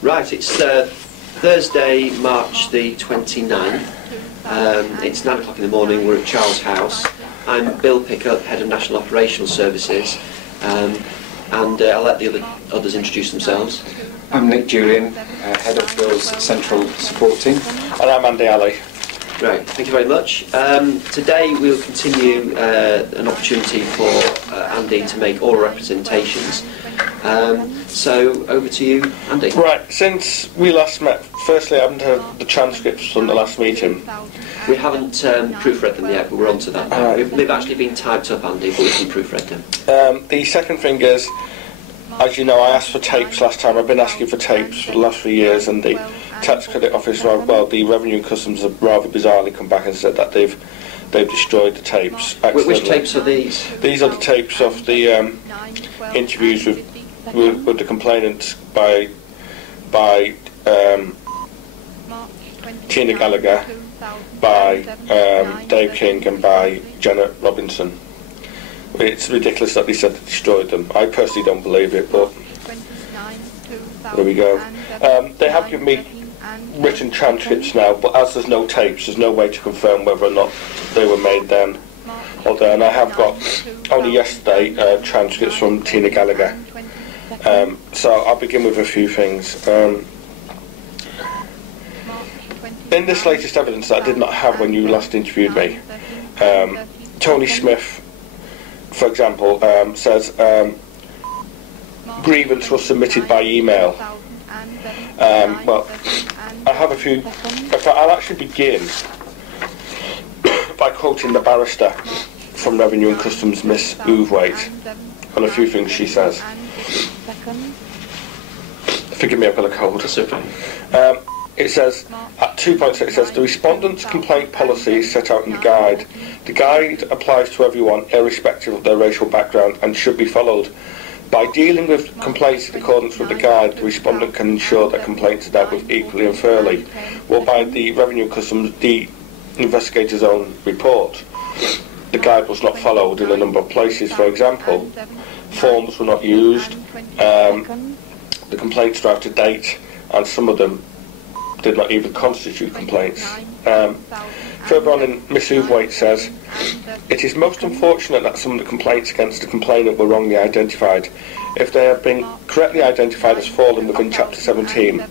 Right, it's Thursday, March the 29th. It's 9 o'clock in the morning. We're at Charles House. I'm Bill Pickup, Head of National Operational Services, and I'll let the others introduce themselves. I'm Nick Julian, Head of Bill's Central Support Team. And I'm Andi Ali. Right, thank you very much. Today we'll continue an opportunity for Andy to make oral representations. So over to you, Andy. Right, since we last met, firstly I haven't heard the transcripts from the last meeting. We haven't proofread them yet, but we're on to that. Right. They've actually been typed up, Andy, but we can proofread them. The second thing is, as you know, I asked for tapes last time. I've been asking for tapes for the last 3 years, and the Tax Credit Office, well, the Revenue and Customs have rather bizarrely come back and said that they've destroyed the tapes. Which tapes are these? These are the tapes of the interviews with the complainants by Tina Gallagher, by Dave King and by Janet Robinson. It's ridiculous that they said they destroyed them. I personally don't believe it, but there we go. They have given me written transcripts now, but as there's no tapes, there's no way to confirm whether or not they were made then or there. And I have got, only yesterday, transcripts from Tina Gallagher. So I'll begin with a few things. In this latest evidence that I did not have when you last interviewed me, Tony Smith, for example, says grievance was submitted by email. Well, I have a few. In fact, I'll actually begin by quoting the barrister from Revenue and Customs, Miss Ouvwaite, on a few things she says. Forgive me, I've got a cold. That's okay. It says, at 2.6, it says, the respondent's complaint policy is set out in the guide. The guide applies to everyone, irrespective of their racial background, and should be followed. By dealing with complaints in accordance with the guide, the respondent can ensure that complaints are dealt with equally and fairly. Well, by the Revenue and Customs, the investigator's own report, the guide was not followed in a number of places. For example, forms were not used, the complaints are out of date, and some of them did not even constitute complaints. Further on, in Miss Ouvwaite says, it is most unfortunate that some of the complaints against the complainant were wrongly identified. If they had been correctly identified as falling within Chapter 17,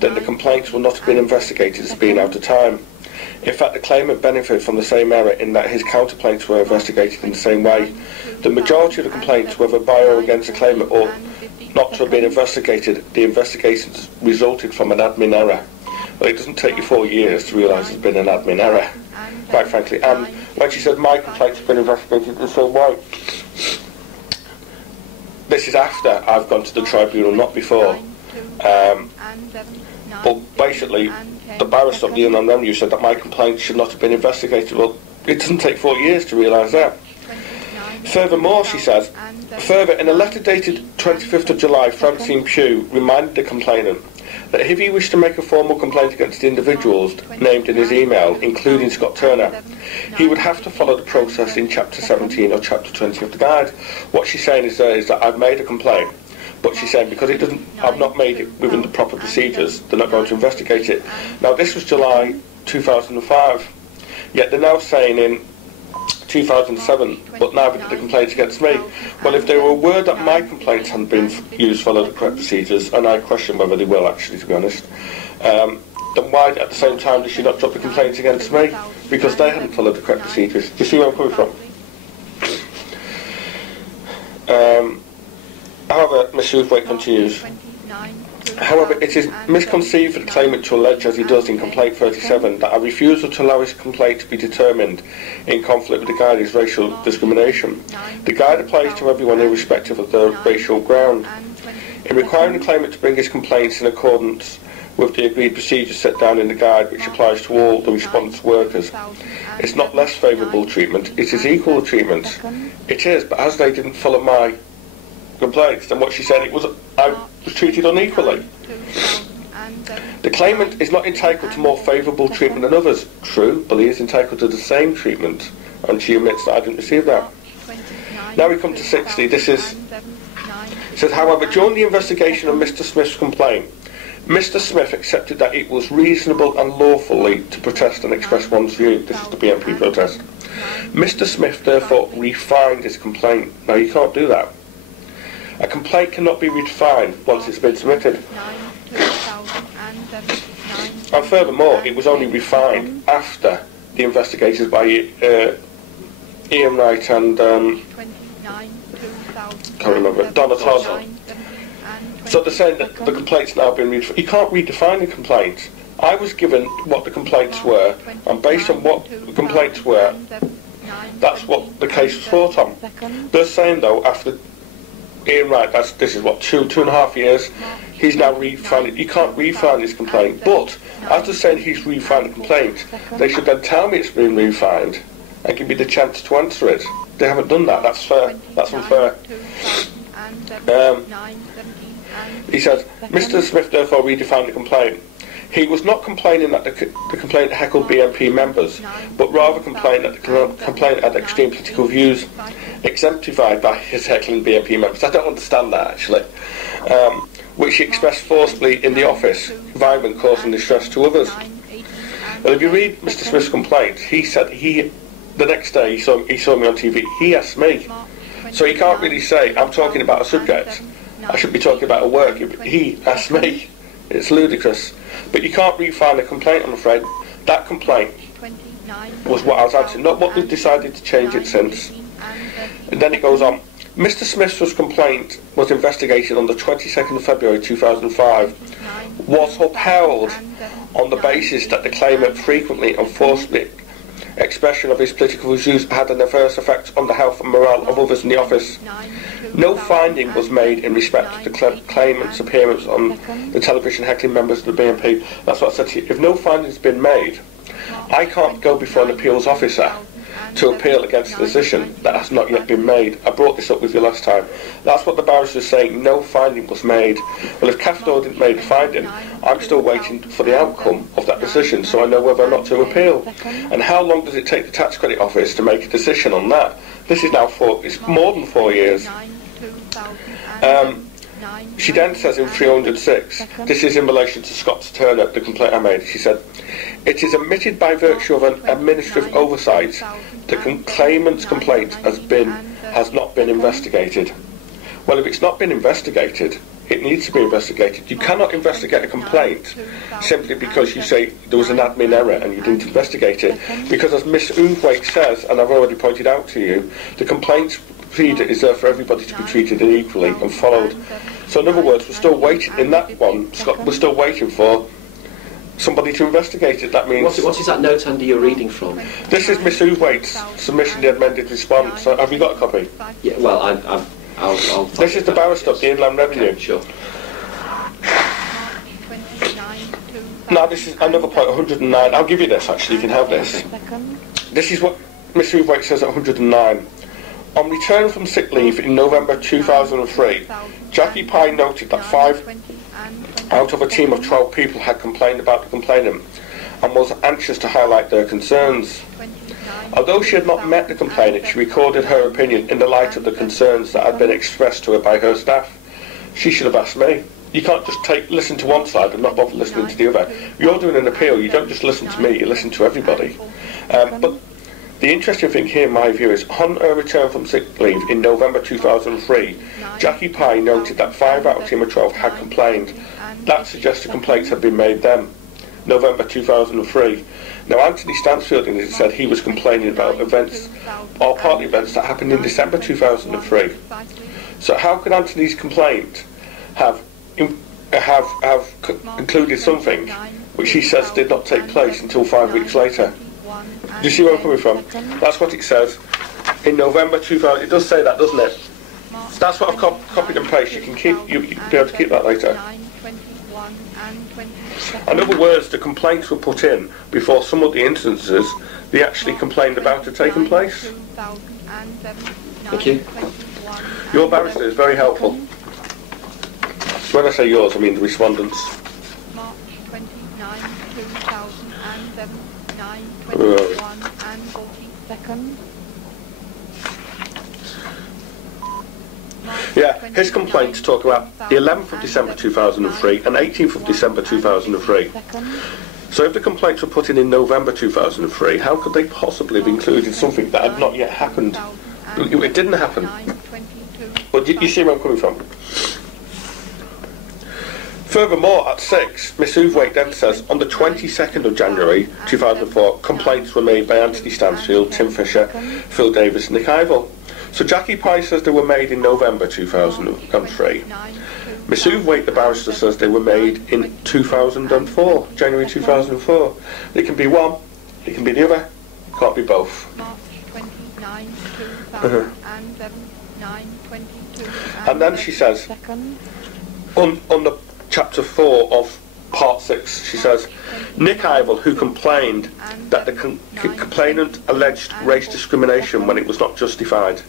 then the complaints will not have been investigated as being out of time. In fact, the claimant benefited from the same error in that his counterclaims were investigated in the same way. The majority of the complaints, whether by or against the claimant or not to have been investigated, the investigations resulted from an admin error. Well, it doesn't take you 4 years to realise there's been an admin error, quite frankly. And when she said my complaints have been investigated the same way, this is after I've gone to the tribunal, not before. But basically, the barrister of the Inland Revenue said that my complaints should not have been investigated. Well, it doesn't take 4 years to realise that. Furthermore, she says, further, in a letter dated 25th of July, Francine Pugh reminded the complainant that if he wished to make a formal complaint against the individuals named in his email, including Scott Turner, he would have to follow the process in Chapter 17 or Chapter 20 of the guide. What she's saying is that I've made a complaint, but she's saying because I've not made it within the proper procedures, they're not going to investigate it. Now, this was July 2005, yet they're now saying in 2007, but now because the complaints against me. Well, if they were aware that my complaints hadn't been used to follow the correct procedures, and I question whether they will actually, to be honest, then why at the same time did she not drop the complaints against me? Because they hadn't followed the correct procedures. Do you see where I'm coming from? However, Ms. Ouvwaite continues. However, it is misconceived for the claimant to allege, as he does in Complaint 37, that a refusal to allow his complaint to be determined in conflict with the guide is racial discrimination. The guide applies to everyone irrespective of their racial ground. In requiring the claimant to bring his complaints in accordance with the agreed procedures set down in the guide, which applies to all the respondents' workers, it's not less favourable treatment, it is equal treatment. It is, but as they didn't follow my complaints, then what she said, I was treated unequally. The claimant is not entitled to more favourable treatment than others. True, but he is entitled to the same treatment, and she admits that I didn't receive that. Now we come to 60. This is, it says, however, during the investigation of Mr. Smith's complaint, Mr. Smith accepted that it was reasonable and lawfully to protest and express one's view. This is the BNP protest. Mr. Smith therefore refined his complaint. Now you can't do that. A complaint cannot be refined once it's been submitted. And furthermore, it was only refined after the investigations by Ian Wright and can't remember, Donna Todd. So they're saying that the complaint's now been redefined. You can't redefine the complaint. I was given what the complaints were, and based on what the complaints were, that's what the case was fought on. They're saying though, after Ian Wright, this is what, two and a half years, he's now refined it. You can't refine his complaint, but after saying he's refined the complaint, they should then tell me it's been refined and give me the chance to answer it. They haven't done that. That's fair. That's unfair. He says, Mr. Smith therefore redefined the complaint. He was not complaining that the complaint heckled BNP members, but rather complaining that the complaint had extreme political views exemplified by his heckling BNP members. I don't understand that, actually. Which he expressed forcibly in the office, violent, causing distress to others. Well, if you read Mr. Smith's complaint, he said the next day he saw me on TV, he asked me. So you can't really say, I'm talking about a subject, I should be talking about a work. He asked me. It's ludicrous. But you can't refine a complaint, I'm afraid. That complaint was what I was answering, not what they've decided to change it since. And then it goes on. Mr. Smith's complaint was investigated on the 22nd of February 2005, was upheld on the basis that the claimant frequently and forcibly expression of his political views had an adverse effect on the health and morale of others in the office. No finding was made in respect to the claimant's appearance on the television heckling members of the BNP. That's what I said to you. If no finding has been made, I can't go before an appeals officer to appeal against a decision that has not yet been made. I brought this up with you last time. That's what the barrister is saying. No finding was made. Well, if Capital didn't make a finding, I'm still waiting for the outcome of that decision so I know whether or not to appeal. And how long does it take the Tax Credit Office to make a decision on that? This is now it's more than 4 years. She then says in 306, this is in relation to Scott Turner, the complaint I made, she said, it is admitted by virtue of an administrative oversight that claimant's complaint has not been investigated. Well, if it's not been investigated, it needs to be investigated. You cannot investigate a complaint simply because you say there was an admin error and you didn't investigate it. Because as Miss Oovwake says, and I've already pointed out to you, the complaints procedure is there for everybody to be treated equally and followed. So in other words, we're still waiting, in that one, Scott, we're still waiting for somebody to investigate it. That means... What is that note, Andy, you're reading from? This is Miss Oovwake's submission, the amended response. So have you got a copy? Yeah, well, I'll this is the barrister of the Inland Revenue. Okay, sure. Now this is another point, 109. I'll give you this, actually, you can have this. This is what Miss Oovwake says at 109. On return from sick leave in November 2003, Jackie Pye noted that 5 out of a team of 12 people had complained about the complainant and was anxious to highlight their concerns. Although she had not met the complainant, she recorded her opinion in the light of the concerns that had been expressed to her by her staff. She should have asked me. You can't just listen to one side and not bother listening to the other. You're doing an appeal, you don't just listen to me, you listen to everybody. But the interesting thing here, in my view, is on her return from sick leave in November 2003, Jackie Pye noted that 5 out of a team of 12 had complained. That suggested complaints had been made then, November 2003. Now, Anthony Stansfield said he was complaining about events, or partly events that happened in December 2003. So how could Anthony's complaint have included something which he says did not take place until 5 weeks later? Do you see where I'm coming from? That's what it says in November 2000. It does say that, doesn't it? That's what I've copied and pasted. You'll be able to keep that later. In other words, the complaints were put in before some of the instances they actually complained about had taken place. Thank you. Your barrister is very helpful. When I say yours, I mean the respondents. March 29, 2007, 9:21 and 40 seconds. Yeah, his complaints talk about the 11th of December 2003 and 18th of December 2003. So if the complaints were put in November 2003, how could they possibly have included something that had not yet happened? It didn't happen. But you see where I'm coming from? Furthermore, at 6, Miss Uthwaite then says, on the 22nd of January 2004, complaints were made by Anthony Stansfield, Tim Fisher, Phil Davis, Nick Ivell. So Jackie Pye says they were made in November 2003. Miss Uthwaite, the barrister, says they were made in 2004, January 2004. It can be one, it can be the other, can't be both. And then she says, on the Chapter 4 of Part 6, she says, Nick Ivell, who complained that the complainant alleged race discrimination when it was not justified.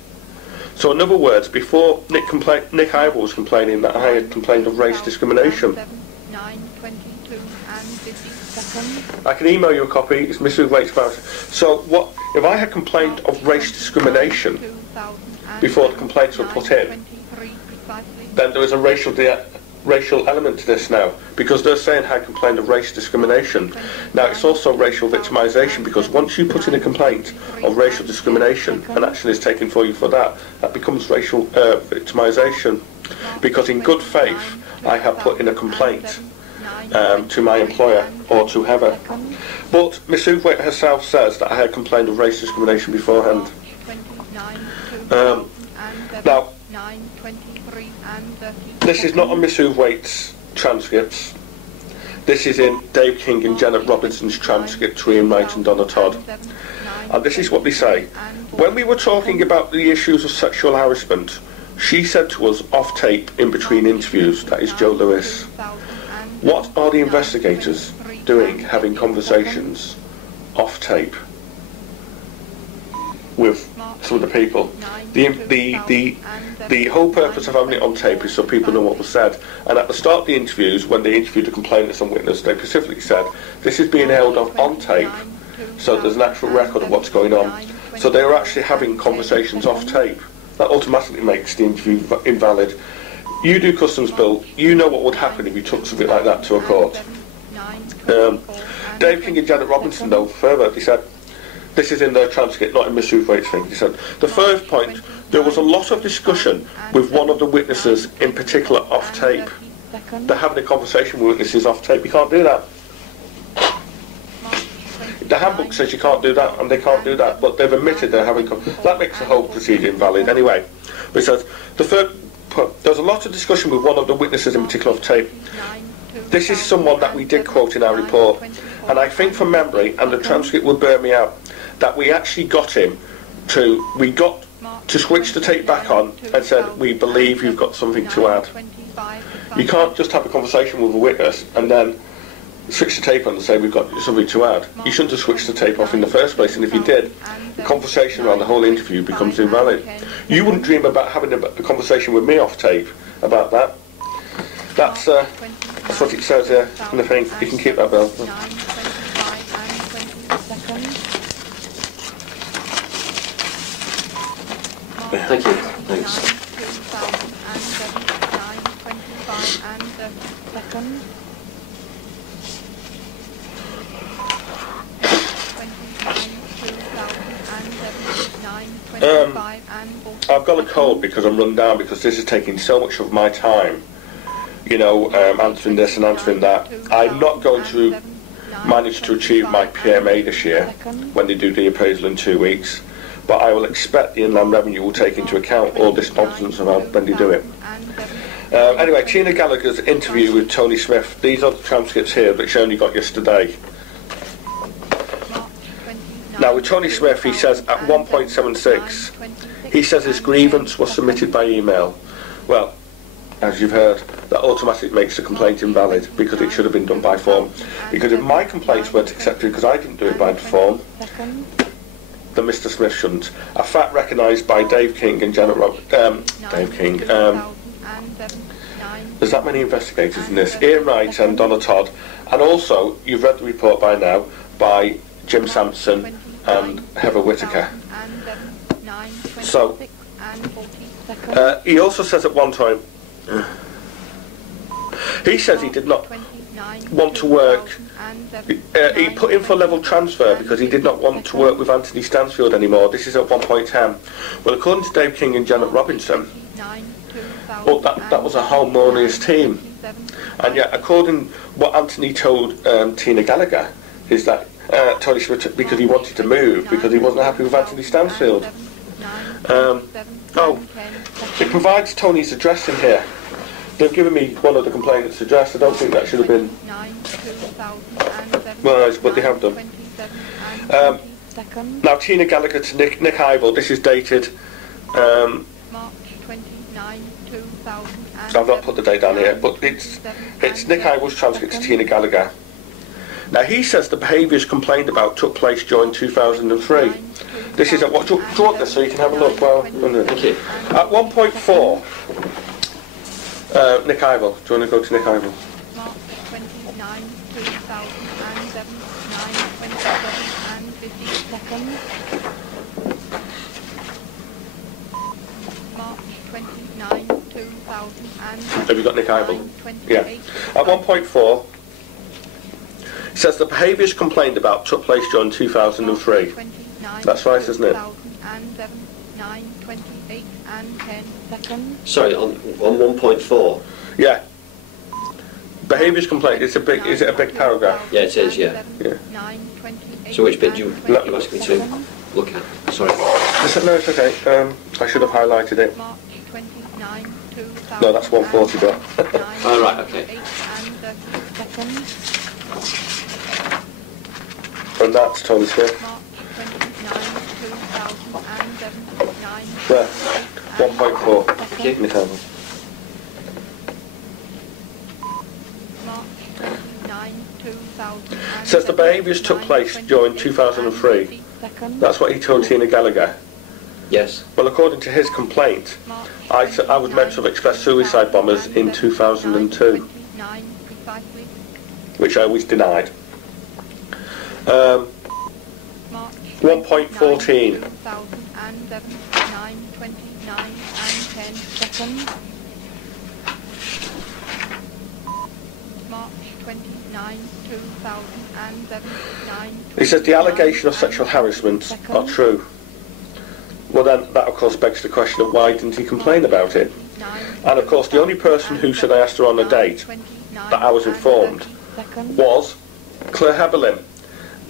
So in other words, before Nick Ivell was complaining that I had complained of race discrimination. I can email you a copy, it's Miss Uthwaite's barrister. So what, if I had complained of race discrimination before the complaints were put in, then there is a racial element to this now, because they're saying I complained of race discrimination. Now it's also racial victimisation, because once you put in a complaint of racial discrimination and action is taken for you for that, that becomes racial victimisation, because in good faith I have put in a complaint to my employer or to whoever. But Miss Uthwaite herself says that I had complained of race discrimination beforehand. Now, this is not on Miss Uthwaite's transcripts. This is in Dave King and Janet Robinson's transcripts, Ian Wright and Donna Todd. And this is what they say. When we were talking about the issues of sexual harassment, she said to us off tape in between interviews, that is Joe Lewis, what are the investigators doing having conversations off tape with some of the people? The whole purpose of having it on tape is so people know what was said. And at the start of the interviews, when they interviewed the complainants and witness, they specifically said, this is being held on tape, so there's an actual record of what's going on. So they were actually having conversations off tape. That automatically makes the interview invalid. You do customs bill, you know what would happen if you took something like that to a court. Dave King and Janet Robinson, though, further, they said, this is in their transcript, not in Miss Uthwaite's thing. He said, the first point, there was a lot of discussion with one of the witnesses in particular off tape. They're having a conversation with witnesses off tape. You can't do that. The handbook says you can't do that, and they can't do that, but they've admitted they're having... That makes the whole procedure invalid anyway. But he says, the third point, there was a lot of discussion with one of the witnesses in particular off tape. This is someone that we did quote in our report, and I think from memory, and the transcript will bear me out, that we actually got him to, switch the tape back on and said, we believe you've got something to add. You can't just have a conversation with a witness and then switch the tape on and say, we've got something to add. You shouldn't have switched the tape off in the first place, and if you did, the conversation around the whole interview becomes invalid. You wouldn't dream about having a conversation with me off tape about that. That's what it says here in the thing. You can keep that, Bill. Thank you. Thanks. I've got a cold because I'm run down, because this is taking so much of my time. You know, answering this and answering that. I'm not going to manage to achieve my PMA this year when they do the appraisal in 2 weeks. But I will expect the Inland Revenue will take into account all this nonsense about when they do it. Anyway, Tina Gallagher's interview with Tony Smith. These are the transcripts here, which she only got yesterday. Now, with Tony Smith, he says at 1.76, he says his grievance was submitted by email. Well, as you've heard, that automatically makes the complaint invalid, because it should have been done by form. Because if my complaints weren't accepted because I didn't do it by form, then Mr. Smith shouldn't. A fact recognised by Dave King and Janet Dave King. There's that many investigators in this. Ian Wright and Donna Todd. And also, you've read the report by now, by Jim Sampson and Heather Whittaker. So, He also says at one time, he says he did not want to work. He put in for level transfer because he did not want to work with Anthony Stansfield anymore. This is at 1.10. Well, according to Dave King and Janet Robinson, well, that was a harmonious team. And yet, according what Anthony told Tina Gallagher, is that Tony Smith, because he wanted to move, because he wasn't happy with Anthony Stansfield. It provides Tony's address in here. They've given me one of the complainant's address. I don't think that should have been. Well, but they have done. Now, Tina Gallagher to Nick Ivell. This is dated. March 29, 2000. I've not put the date down here, but it's Nick Ivell's transcript to Tina Gallagher. Now, he says the behaviours complained about took place during 2003. This is at what? Do you want this so you can have a look? Well, Thank you. at 1.4. Nick Ivell. Do you want to go to Nick Ivell? March 29, 2007, 9:27 and 50 seconds. March 29, 2007. Have you got Nick Ivell? Yeah. At 1.4, it says the behaviours complained about took place during 2003. That's right, isn't it? 9:28 and 10 seconds. Sorry, on 1.4. Yeah. Behaviours complaint. Is it a big paragraph? Yeah, it is. Yeah. So which bit do you ask me to look at? Sorry. No, it's okay. I should have highlighted it. March 29, 2000. No, that's 140 bit. Oh, right, okay. And that's Tony Smith. March 29, 2007, 9. There. 1.4. Okay. Nick Ivell. March 29, 2000. Says the behaviours took place during 2003. That's what he told Tina Gallagher. Yes. Well, according to his complaint, I was meant to have expressed suicide bombers in 2002, which I always denied. 1.14. 9:29 and 10 seconds. March 29, 2007, 9. He says the allegation of sexual harassment are true. Well then, that of course begs the question of why didn't he complain about it? And of course the only person who said I asked her on a date, that I was informed, was Claire Heberlin.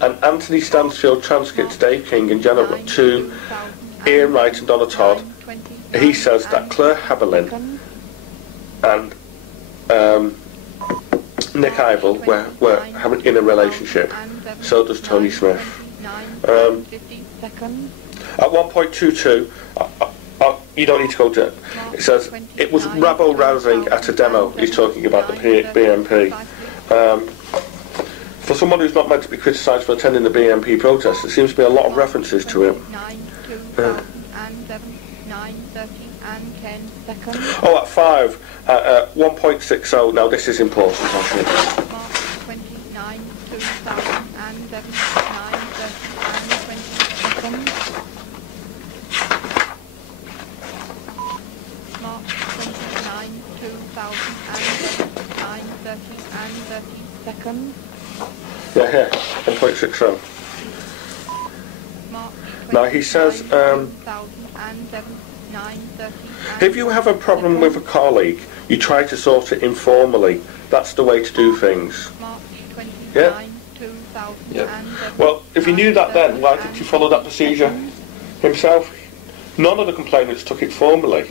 And Anthony Stansfield transcripts Dave King and Janet to Ian Wright and Donna Todd. He says that Claire Heberlin and Nick Ivell were having in a relationship. So does Tony Smith. At 1.22, you don't need to go to it. It says it was rabble-rousing at a demo. He's talking about the BNP. For someone who's not meant to be criticised for attending the BNP protest, there seems to be a lot of references to it. Oh, at 5, 1.60. Now this is important, actually. March 29, 2007, 9:30 and 20 seconds. March 29, 2007, 9:30 and 30 seconds. Yeah, here, 1.60. March Now he says, 2007, 9:30. if you have a problem with a colleague, you try to sort it informally. That's the way to do things. March 29, Yeah. 2007. Well, if he knew that then, why didn't he follow that procedure himself? None of the complainants took it formally.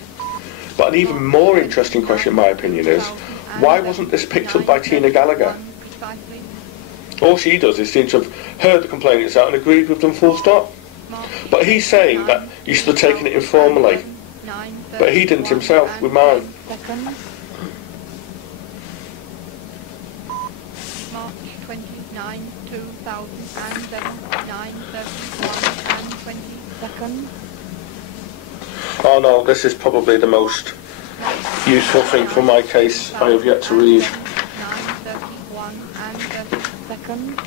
But an even more interesting question, in my opinion, is, why wasn't this picked up by Tina Gallagher? All she does is seem to have heard the complainants out and agreed with them full stop. But he's saying that you should have taken it informally. But he didn't himself with mine. March 29, 2007, 9:31 and 20 seconds. Oh no, this is probably the most useful thing for my case I have yet to read. 9:31 and 30 seconds.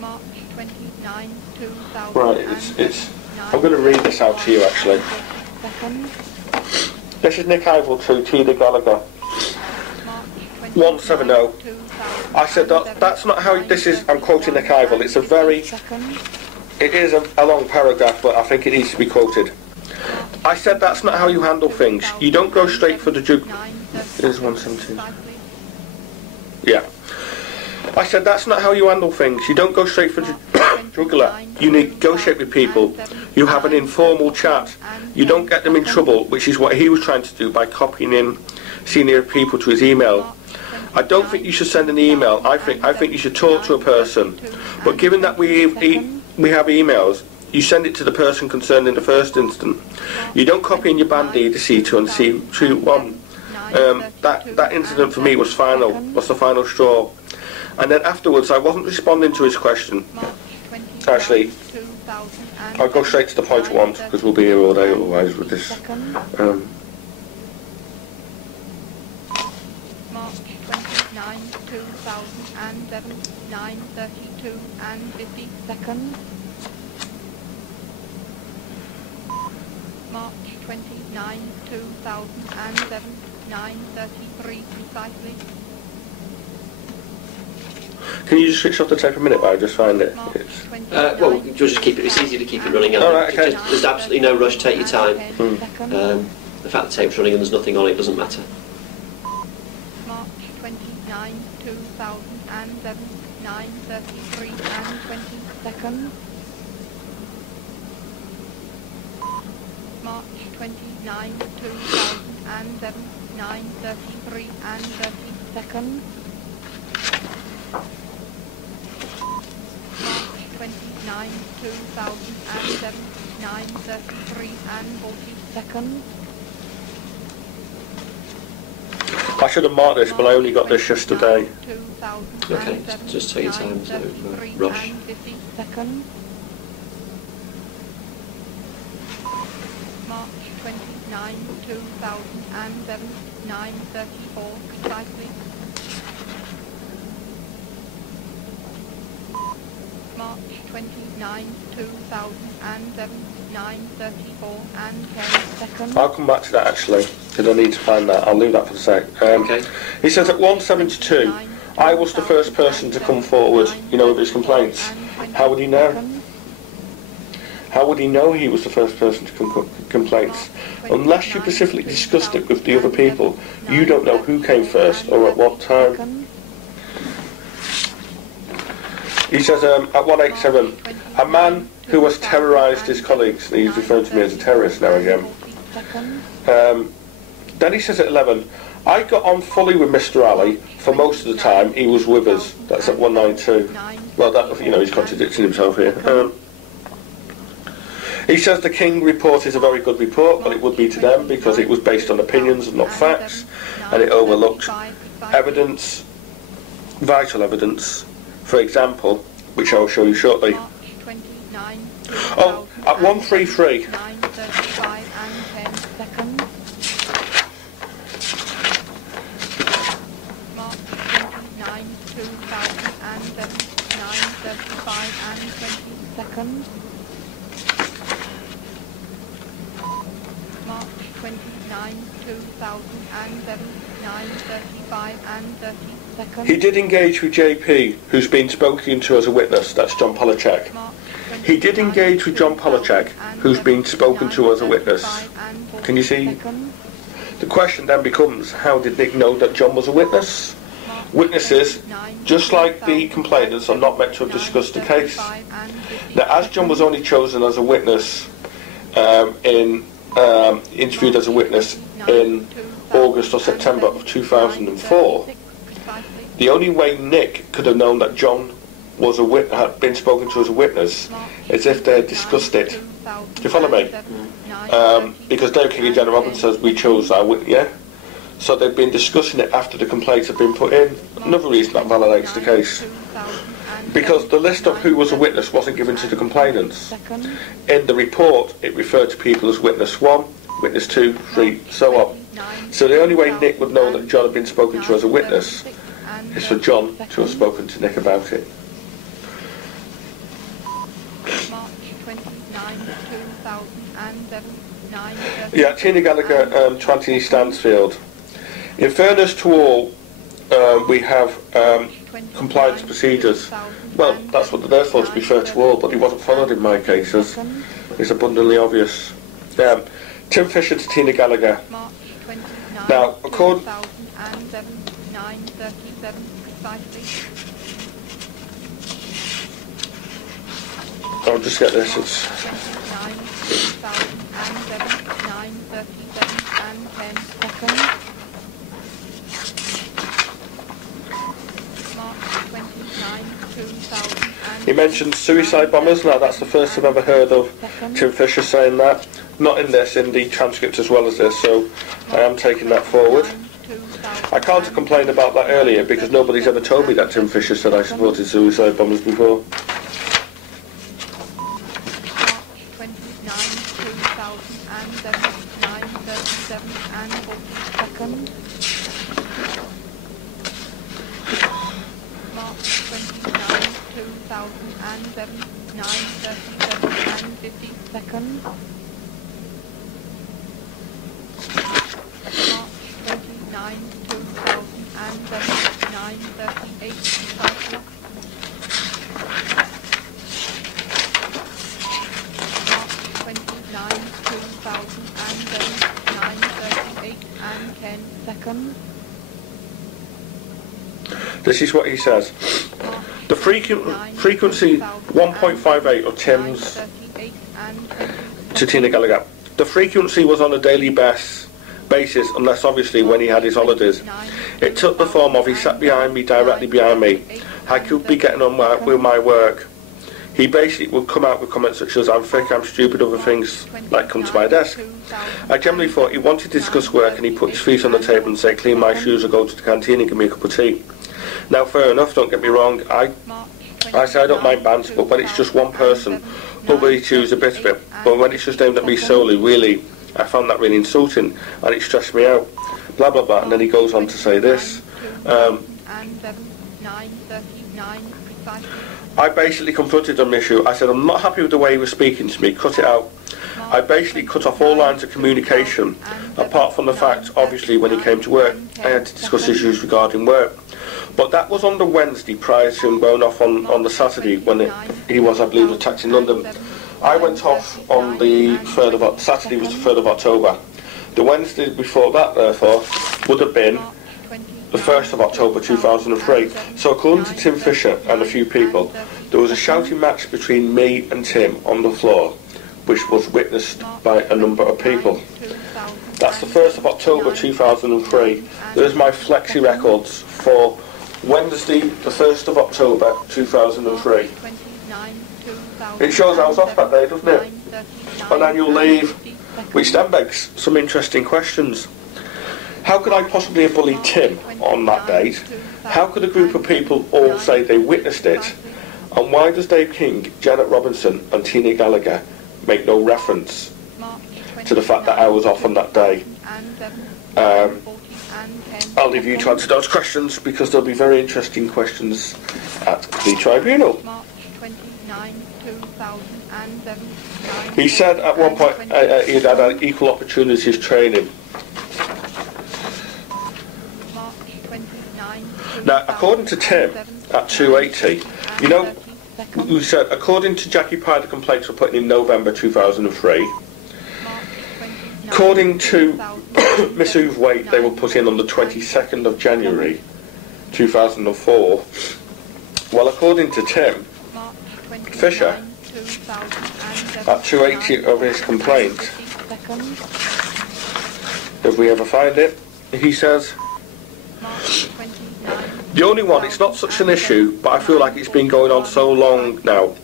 March 29, 2000. Right, it's I'm going to read this out to you actually. Second. This is Nick Ivel to Tina Gallagher. 170. I said that's not how this is. I'm quoting Nick Ivel. It's a very. It is a long paragraph, but I think it needs to be quoted. I said that's not how you handle things. You don't go straight for the jugular. Here's 117. Yeah. I said that's not how you handle things. You don't go straight for the jugular. You negotiate with people. You have an informal chat. You don't get them in trouble, which is what he was trying to do by copying in senior people to his email. I don't think you should send an email. I think you should talk to a person. But given that we have emails, you send it to the person concerned in the first instance. You don't copy in your band-aid to C2 and C21. That incident for me was the final straw. And then afterwards, I wasn't responding to his question. Actually, I'll go straight to the point at once because we'll be here all day otherwise with this. March 29, 2007, 9:32 and 50 seconds. March 29, 2007, 9:33 precisely. Can you just switch off the tape a minute while I just find it? Well, you'll just keep it. It's easy to keep it running. Alright, okay. There's absolutely no rush. Take your time. The fact the tape's running and there's nothing on it doesn't matter. March 29, 2007, 9:33 and 20 seconds. March 29, 2007, 9:33 and 30 seconds. March 29, 2007, 9:33 and 40 seconds. I should have marked this, but I only got this yesterday. Okay, just take your time, so rush. 50 seconds. March 29, 2007, 9:34 precisely. March 29, 2007, 9:34 and 10 seconds. I'll come back to that actually, because I need to find that. I'll leave that for a sec. Okay. He says at 172, I was the first person to come forward, with his complaints. How would he know? How would he know he was the first person to come with complaints? Unless you specifically discussed it with the other people, you don't know who came first or at what time. He says at 187, a man who has terrorised his colleagues, and he's referring to me as a terrorist now again. Then he says at 11, I got on fully with Mr. Ali for most of the time he was with us. That's at 192. Well, that, he's contradicting himself here. He says the King report is a very good report, but it would be to them because it was based on opinions and not facts, and it overlooked evidence, vital evidence, for example, which I will show you shortly. Oh, at 133. March 29, 2007, 9:35 and 30 seconds. He did engage with JP, who's been spoken to as a witness. That's John Polachek. He did engage with John Polachek, who's been spoken to as a witness. Can you see? The question then becomes, how did Nick know that John was a witness? Witnesses, just like the complainants, are not meant to have discussed the case. Now, as John was only chosen as a witness, interviewed as a witness in August or September of 2004, the only way Nick could have known that John was had been spoken to as a witness is if they had discussed it. Do you follow me? Because Dave King and Jenna Robbins says we chose our witness, yeah? So they've been discussing it after the complaints have been put in. Another reason that validates the case. Because the list of who was a witness wasn't given to the complainants. In the report, it referred to people as witness 1, witness 2, 3, so on. So the only way Nick would know that John had been spoken to as a witness is for John to have spoken to Nick about it. March 29, Yeah, Tina Gallagher, 20 Stansfield. In fairness to all, we have compliance procedures. Well, that's what they're for, to be fair to all, but it wasn't followed in my cases. It's abundantly obvious. Tim Fisher to Tina Gallagher. Now, according... I'll just get this. It's... He mentioned suicide bombers. Now, that's the first I've ever heard of Tim Fisher saying that. Not in this, in the transcript as well as this, so I am taking that forward. I can't complain about that earlier because nobody's ever told me that Tim Fisher said I supported suicide bombers before. This is what he says. The frequency 1.58 of Tim's to Tina Gallagher. The frequency was on a daily basis, unless obviously when he had his holidays. It took the form of he sat behind me, directly behind me. I could be getting on with my work. He basically would come out with comments such as, I'm thick, I'm stupid, other things like come to my desk. I generally thought he wanted to discuss work and he put his feet on the table and say, clean my shoes or go to the canteen and give me a cup of tea. Now, fair enough, don't get me wrong, I say I don't mind banter, but when it's just one person, nobody choose a bit of it. But when it's just aimed at me solely, really, I found that really insulting and it stressed me out. Blah, blah, blah. And then he goes on to say this. I basically confronted him on the issue. I said, I'm not happy with the way he was speaking to me, cut it out. I basically cut off all lines of communication, apart from the fact, obviously, when he came to work, I had to discuss issues regarding work. But that was on the Wednesday prior to him going off on the Saturday when he was, I believe, attacked in London. I went off on the 3rd of Saturday was the 3rd of October. The Wednesday before that, therefore, would have been the 1st of October 2003. So according to Tim Fisher and a few people, there was a shouting match between me and Tim on the floor, which was witnessed by a number of people. That's the 1st of October 2003. There's my flexi records for Wednesday, the 1st of October 2003. It shows I was off that day, doesn't it? On annual leave, which then begs some interesting questions. How could I possibly have bullied Tim on that date? How could a group of people all say they witnessed it? And why does Dave King, Janet Robinson and Tina Gallagher make no reference to the fact that I was off on that day? I'll leave you to answer those questions because there'll be very interesting questions at the tribunal. He said at one point he'd had equal opportunities training. Now, according to Tim at 280, you know, who said, according to Jackie Pye, the complaints were put in November 2003. According to Miss Uve Waite, they were put in on the 22nd of January 2004. Well, according to Tim Fisher, at 280 of his complaint, if we ever find it, he says, the only one, it's not such an issue, but I feel like it's been going on so long now.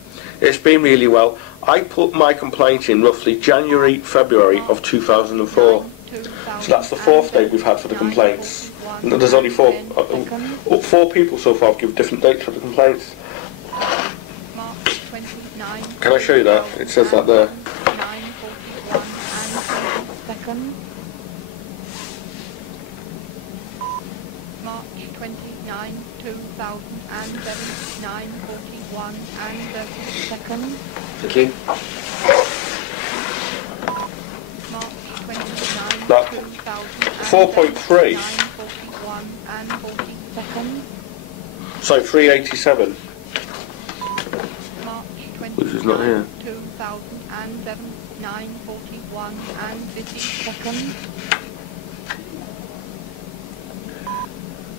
It's been really well. I put my complaint in roughly January, February of 2004. So that's the 4th date we've had for the complaints. And there's only four people so far have given different dates for the complaints. Can I show you that? It says that there. March 29, 2007, 9:41 and 30 seconds. Thank you. That 4.3. 41 and 40 seconds. So 387. March Which is not here. 2007, 9:41 and 50 seconds.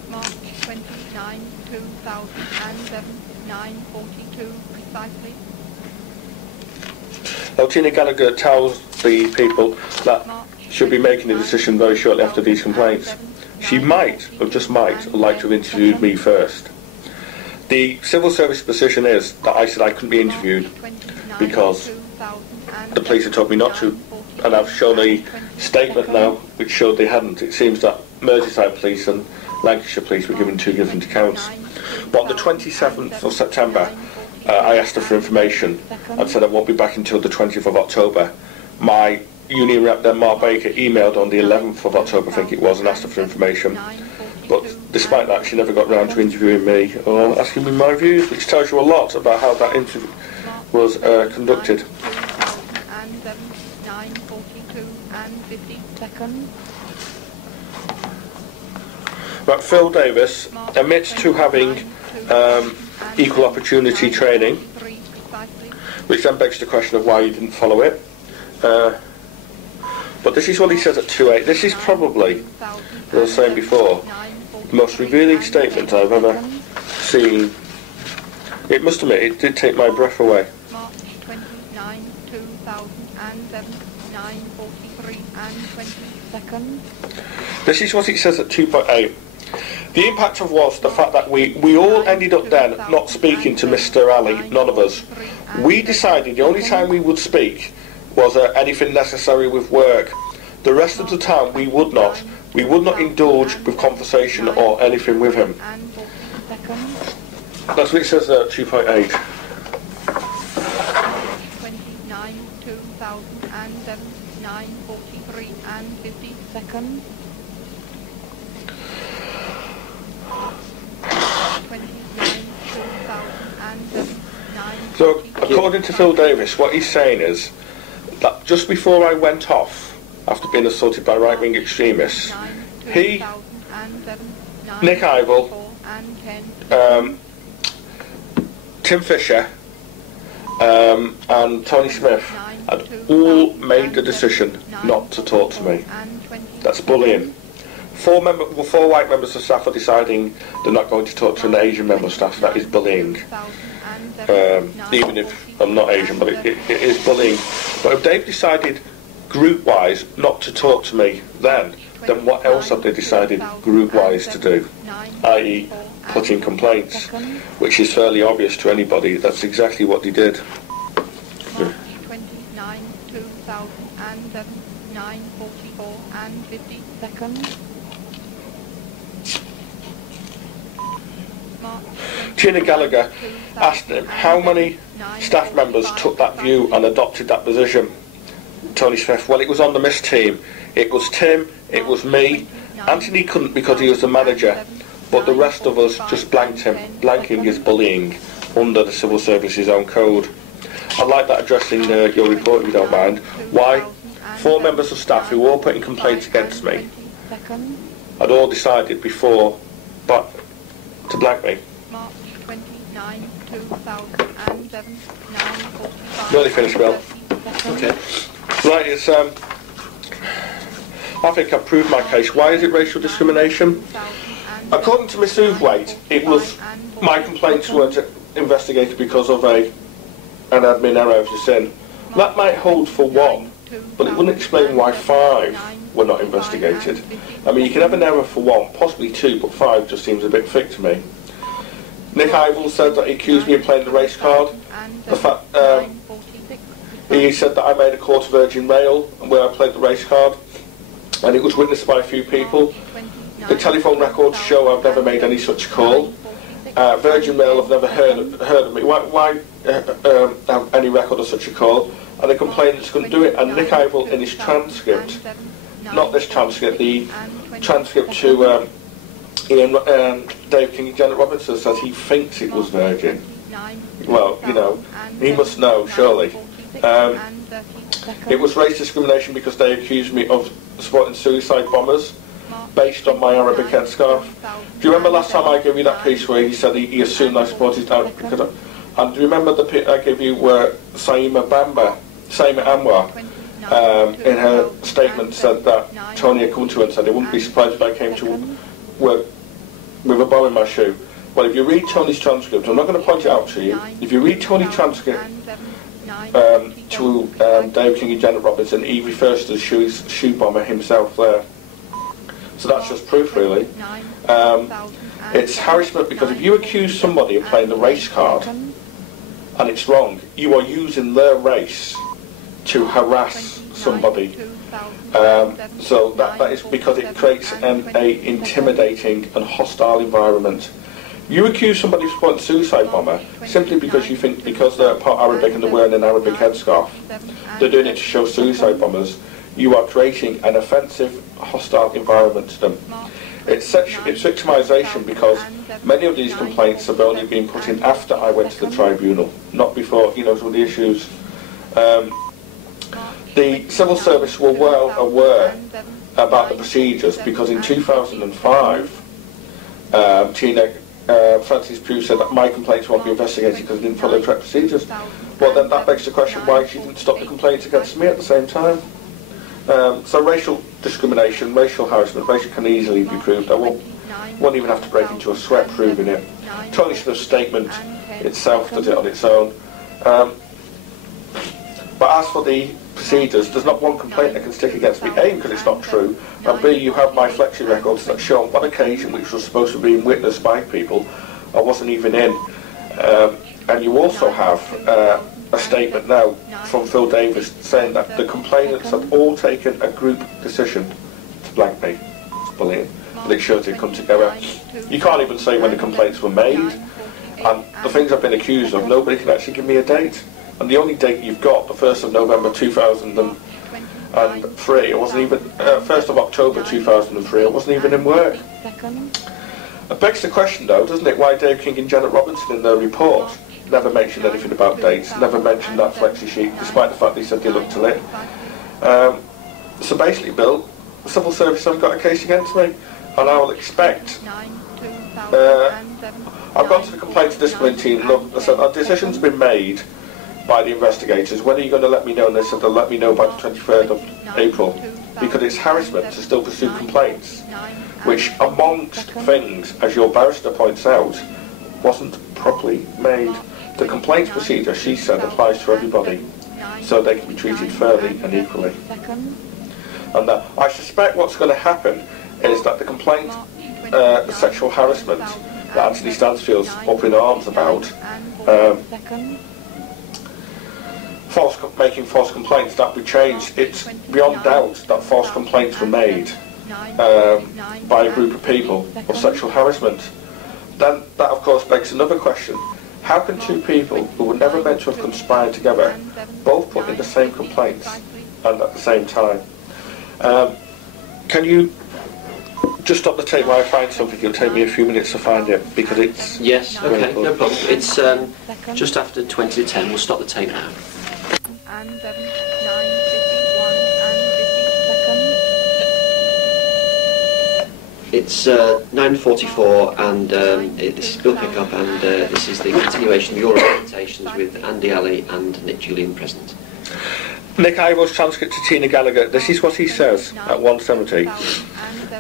March 29, 2007, 9:42 precisely. Now, Tina Gallagher tells the people that she'll be making a decision very shortly after these complaints. She might, or just might, like to have interviewed me first. The civil service position is that I said I couldn't be interviewed because the police had told me not to, and I've shown a statement now which showed they hadn't. It seems that Merseyside police and Lancashire police were given two different accounts. But on the 27th of September, I asked her for information and said I won't be back until the 20th of October. My union rep then, Mark Baker, emailed on the 11th of October, I think it was, and asked her for information. But despite that, she never got round to interviewing me or asking me my views, which tells you a lot about how that interview was conducted. 9:42 and 50 seconds. But Phil Davis admits to having equal opportunity training, which then begs the question of why you didn't follow it. But this is what he says at 2:08. This is probably, as I was saying before, the most revealing statement I've ever seen. It must admit, it did take my breath away. March 29, 2007, 9:43 and 20 seconds. This is what it says at 2.8. The impact of was the fact that we all ended up then not speaking to Mr. Ali, none of us. We decided the only time we would speak was anything necessary with work. The rest of the time we would not. We would not indulge with conversation or anything with him. That's what it says at 2.8. 29, 2007, 9:43 and 50 seconds. 29, 2007, 9:43. So, according to Phil Davis, what he's saying is that just before I went off, after being assaulted by right-wing extremists, he, Nick Ivel, Tim Fisher, and Tony Smith had all made the decision not to talk to me. That's bullying. Four white members of staff are deciding they're not going to talk to an Asian member of staff. That is bullying. Even if I'm not Asian, but it is bullying. But if they've decided group-wise not to talk to me then what else have they decided group-wise to do? I.e. put in complaints, which is fairly obvious to anybody. That's exactly what they did. March 29, 2007, 9:44 and 50 seconds. Tina Gallagher asked him how many staff members took that view and adopted that position. Tony Smith, well, it was on the Miss team. It was Tim, it was me. Anthony couldn't because he was the manager, but the rest of us just blanked him. Blanking is bullying under the Civil Service's own code. I'd like that addressed in your report if you don't mind. Why? 4 members of staff who were all putting complaints against me had all decided before to blank me. March 29, 2007, 9:45. Nearly finished, Bill. Okay. Right, it's I think I've proved my case. Why is it racial discrimination? According to Miss Uthwaite, it was my complaints weren't investigated because of an admin error of the sin. That might hold for 1, but it wouldn't explain why 5 were not investigated. I mean, you can have an error for 1, possibly 2, but 5 just seems a bit thick to me. Nick Ivel said that he accused me of playing the race card. The fact he said that I made a call to Virgin Rail where I played the race card, and it was witnessed by a few people. The telephone records show I've never made any such call. Virgin Rail have never heard of me. Why have any record of such a call? And the complainants couldn't do it. And Nick Ivel, in his transcript, not this transcript, the transcript to Dave King and Janet Robertson, says he thinks it was Virgin. Well, you know, he must know, surely. It was race discrimination because they accused me of supporting suicide bombers based on my Arabic headscarf. Do you remember last time I gave you that piece where he said he assumed I supported Arabic? And do you remember the piece I gave you where Saima Anwar, in her statement said that Tony had come to her and said, "I wouldn't be surprised if I came to work with a bomb in my shoe." Well, if you read Tony's transcript, I'm not going to point it out to you, if you read Tony's transcript to Dave King and Janet Robinson, he refers to the shoe bomber himself there. So that's just proof, really. It's harassment because if you accuse somebody of playing the race card and it's wrong, you are using their race to harass somebody. So that is because it creates an intimidating and hostile environment. You accuse somebody of supporting a suicide bomber simply because you think because they're part Arabic and they're wearing an Arabic headscarf, they're doing it to show suicide bombers. You are creating an offensive, hostile environment to them. It's victimisation because many of these complaints have only been put in after I went to the tribunal, not before, some of the issues. The civil service were well aware about the procedures because in 2005, Francis Pugh said that my complaints won't be investigated because I didn't follow the correct procedures. Well, then that begs the question why she didn't stop the complaints against me at the same time. So racial discrimination, racial harassment, can easily be proved. I won't even have to break into a sweat proving it. Tony Smith's statement itself does it on its own. But as for the procedures, there's not one complaint that can stick against me. A, because it's not true, and B, you have my flexi records that show on one occasion, which was supposed to be witnessed by people, I wasn't even in. And you also have a statement now from Phil Davis saying that the complainants have all taken a group decision to blank me. It's brilliant, but it shows they come together. You can't even say when the complaints were made, and the things I've been accused of, nobody can actually give me a date. And the only date you've got, the 1st of November 2003, I wasn't even, 1st of October 2003, I wasn't even in work. It begs the question though, doesn't it, why Dave King and Janet Robinson in their report never mentioned anything about dates, never mentioned that flexi sheet, despite the fact they said they looked to it. So basically, Bill, the civil service haven't got a case against me, and I will expect... I've gone to the complaints discipline team, look, I said, our decision's been made by the investigators. When are you going to let me know? And they said they'll let me know by the 23rd of April, because it's harassment to still pursue complaints, which amongst things, as your barrister points out, wasn't properly made. The complaints procedure, she said, applies to everybody, so they can be treated fairly and equally. And I suspect what's going to happen is that the complaint, the sexual harassment that Anthony Stansfield's up in arms about, making false complaints, that would change. It's beyond doubt that false complaints were made by a group of people of sexual harassment. Then that of course begs another question. How can two people who were never meant to have conspired together both put in the same complaints and at the same time? Can you just stop the tape while I find something? It'll take me a few minutes to find it because it's... Yes, okay, no problem. It's just after 20 to 10. We'll stop the tape now. And 7, 9, 51 and 50 seconds. It's 9:44 and this is Bill Pickup, and this is the continuation of your presentations with Andi Ali and Nick Julian present. Nick Ivo's transcript to Tina Gallagher, this is what he says at 170.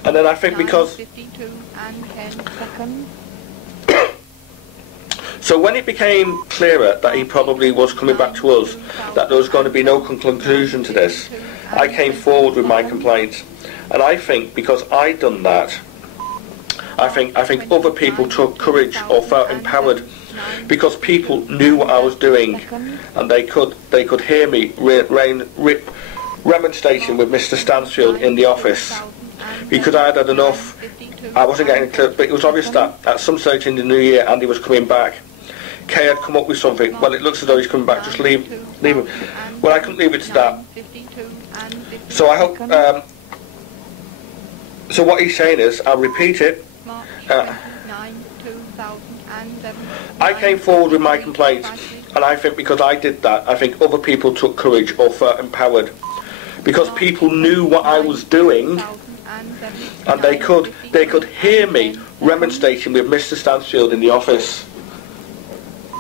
And then I think because... So when it became clearer that he probably was coming back to us, that there was going to be no conclusion to this, I came forward with my complaint. And I think because I'd done that, I think other people took courage or felt empowered because people knew what I was doing, and they could hear me remonstrating with Mr. Stansfield in the office because I had had enough. I wasn't getting clear, but it was obvious that at some stage in the new year Andy was coming back. Kay had come up with something. Well, it looks as though he's coming back. Just leave him. Well, I couldn't leave it to that. So I hope. So what he's saying is, I'll repeat it. I came forward with my complaint, and I think because I did that, I think other people took courage or felt empowered. because people knew what I was doing, and they could hear me remonstrating with Mr. Stansfield in the office.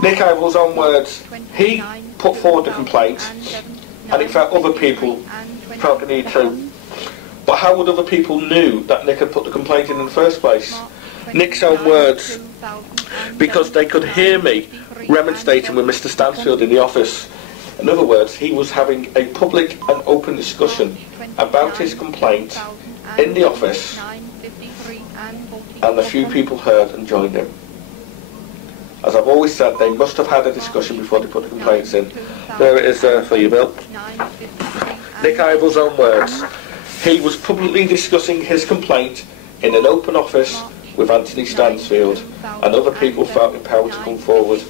Nick Ivor's own words, he put forward the complaint, and it felt other people felt the need to. But how would other people knew that Nick had put the complaint in the first place? Nick's own words, because they could hear me remonstrating with Mr. Stansfield in the office. In other words, he was having a public and open discussion about his complaint in the office, and a few people heard and joined him. As I've always said, they must have had a discussion before they put the complaints in. There it is there for you, Bill. Nick Ivor's own words. He was publicly discussing his complaint in an open office with Anthony Stansfield, and other people felt empowered to come forward.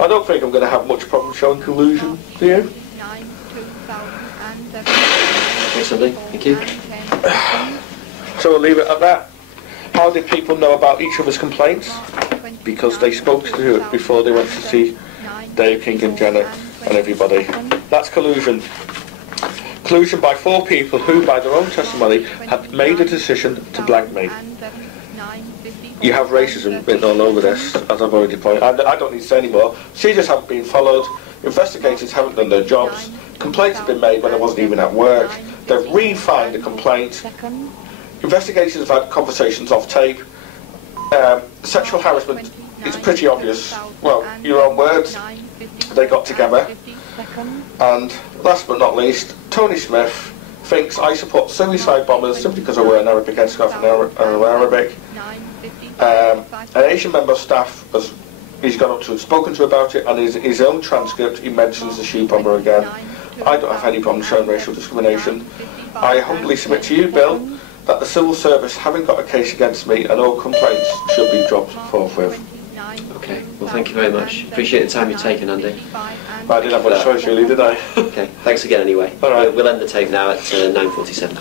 I don't think I'm going to have much problem showing collusion, do you? Thanks, Andy. Thank you. So we'll leave it at that. How did people know about each other's complaints? Because they spoke to it before they went to see Dave King and Janet and everybody. That's collusion. Collusion by 4 people who, by their own testimony, had made a decision to blank me. You have racism written all over this, as I've already pointed out. I don't need to say anymore. Procedures haven't been followed. Investigators haven't done their jobs. Complaints have been made when I wasn't even at work. They've refined the complaint. Investigators have had conversations off tape. Sexual harassment is pretty obvious. Well, your own words. They got together. And last but not least, Tony Smith thinks I support suicide bombers simply because I wear an Arabic headscarf and Arabic. An Asian member of staff he's gone up to and spoken to about it, and in his own transcript he mentions the shoe bomber again. I don't have any problem showing racial discrimination. I humbly submit to you, Bill, that the civil service haven't got a case against me, and all complaints should be dropped forthwith. Okay, well thank you very much. Appreciate the time you've taken, Andy. I didn't have much choice really, did I? Okay, thanks again anyway. All right. We'll end the tape now at 9:47.